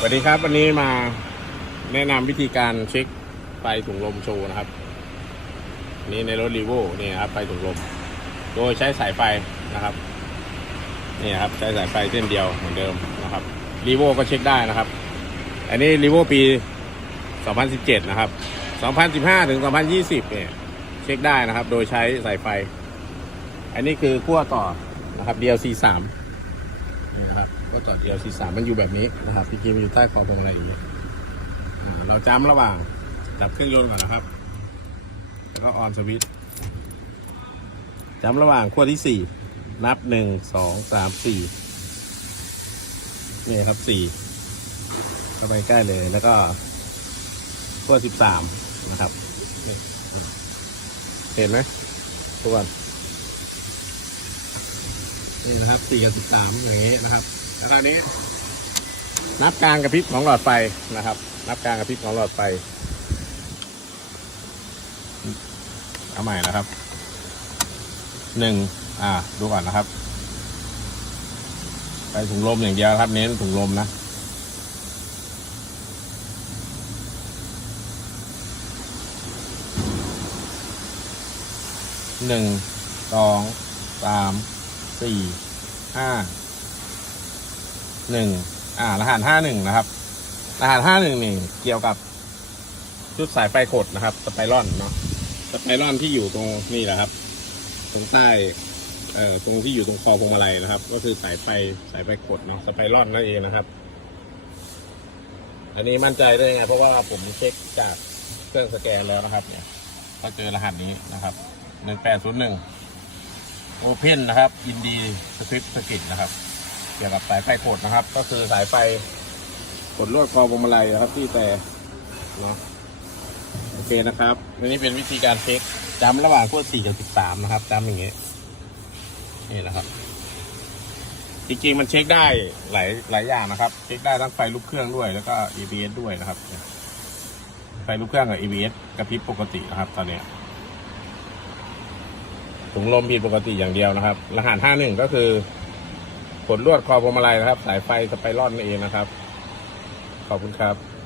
สวัสดีครับ วันนี้มาแนะนำวิธีการเช็คไฟถุงลมโชว์นะครับ นี่ในรถรีโวนี่ครับไฟถุงลม โดยใช้สายไฟนะครับ นี่ครับใช้สายไฟเส้นเดียวเหมือนเดิมนะครับรีโวก็เช็คได้นะครับ อันนี้รีโวปี 2017 นะครับ 2015 ถึง 2020 เนี่ย เช็คได้นะครับ โดยใช้สายไฟ อันนี้คือขั้วต่อนะครับ DLC 3นี่นะครับ ก็ต่อ DLC 3มันอยู่แบบนี้นะครับพี่กีมนอยู่ใต้คอพวงอะไรอย่างนี้เราจำระหว่างดับเครื่องยนต์ก่อนนะครับ แล้วก็ออนสวิตช์จำระหว่างขั้วที่สี่นับหนึ่งสองสามสี่นี่ครับสี่เข้าไปใกล้เลยแล้วก็ขั้วสิบสามนะครับ เห็นไหมทุกคนนี่นะครับสี่กับสิบสามอย่างนี้นะครับ คราวนี้ นับกลารกระพริบของหลอดไฟนะครับ นับกลารกระพริบของหลอดไฟเอาใหม่นะครับหนึ่งอ่า ดูก่อนนะครับ ไปถุงลมอย่างเดียวครับ เน้นถุงลมนะหนึ่งสองสามสี่ห้า หนึ่งอ่ารหัสห้าหนึ่งนะครับ รหัสห้าหนึ่งนี่เกี่ยวกับชุดสายไฟขดนะครับสไปรอนเนาะสไปรอนที่อยู่ตรงนี่แหละครับ ตรงใต้เอ่อตรงที่อยู่ตรงคอพวงมาลัยนะครับ ก็คือสายไฟสายไฟกดเนาะสไปรอนนั่นเองนะครับ อันนี้มั่นใจได้ไงเพราะว่าผมเช็คจากเครื่องสแกนแล้วนะครับ เนี่ย ก็เจอรหัสนี้นะครับหนึ่งแปดศูนย์หนึ่งโอเพนนะครับ อินดีสคริปต์สกิทนะครับ เกี่ยวกับสายไฟกดนะครับ ก็คือสายไฟกดลวดคอพวงมาลัยนะครับที่แต่เนาะโอเคนะครับอันนี้เป็นวิธีการเช็คจำระหว่างขั้ว4กับ13นะครับจำอย่างเงี้ยนี่นะครับ จริงๆมันเช็คได้หลายหลายอย่างนะครับ เช็คได้ทั้งไฟลุกเครื่องด้วยแล้วก็ ABS ด้วยนะครับ ไฟลุกเครื่องกับ ABS กระพริบปกตินะครับ ตอนเนี้ยถุงลมผิดปกติอย่างเดียวนะครับ รหัส51ก็คือ ผลลวดคอพวงมาลัยนะครับ สายไฟสไปรอนนั่นเองนะครับ ขอบคุณครับ